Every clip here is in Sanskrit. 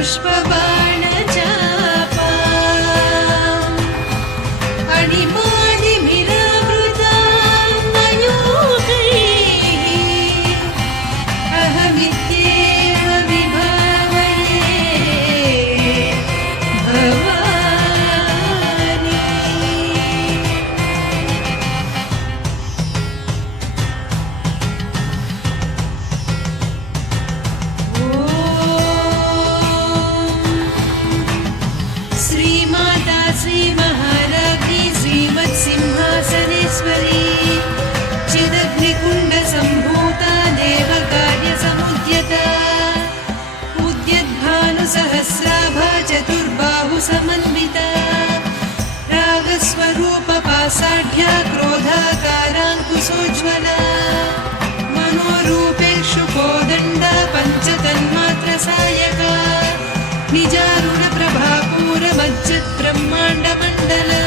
पुष्पबाणचापा अणिमादिमिरावृता मयूखैः अहमित्येव विभावये भवानी। श्रीमाता श्रीमहाराज्ञी श्रीमत्सिंहासनेश्वरी चिदग्निकुण्डसम्भूता देवकार्यसमुद्यता उद्यद्भानुसहस्राभा चतुर्बाहुसमन्विता रागस्वरूपपासाढ्या क्रोधाकाराङ्कुशोज्ज्वला मनोरूपेषु कोदण्डा पञ्चतन्मात्रसायका निजारुणप्रभापूरमज्जद्ब्रह्माण्डमण्डला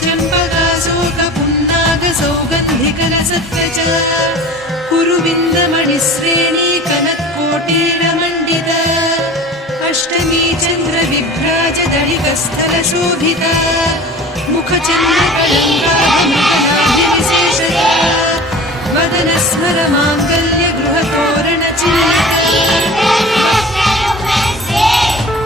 चम्पकाशोकपुन्नागसौगन्धिकलसत्कचा कुरुविन्दमणिश्रेणी कनत्कोटीरमण्डिता अष्टमी चन्द्रविभ्राजदलिकस्थलशोभिता मुखचन्द्रकलङ्काभमृतनाभ्यविशेषता वदनस्मरमाङ्गल्यगृहतोरणचिन्तिता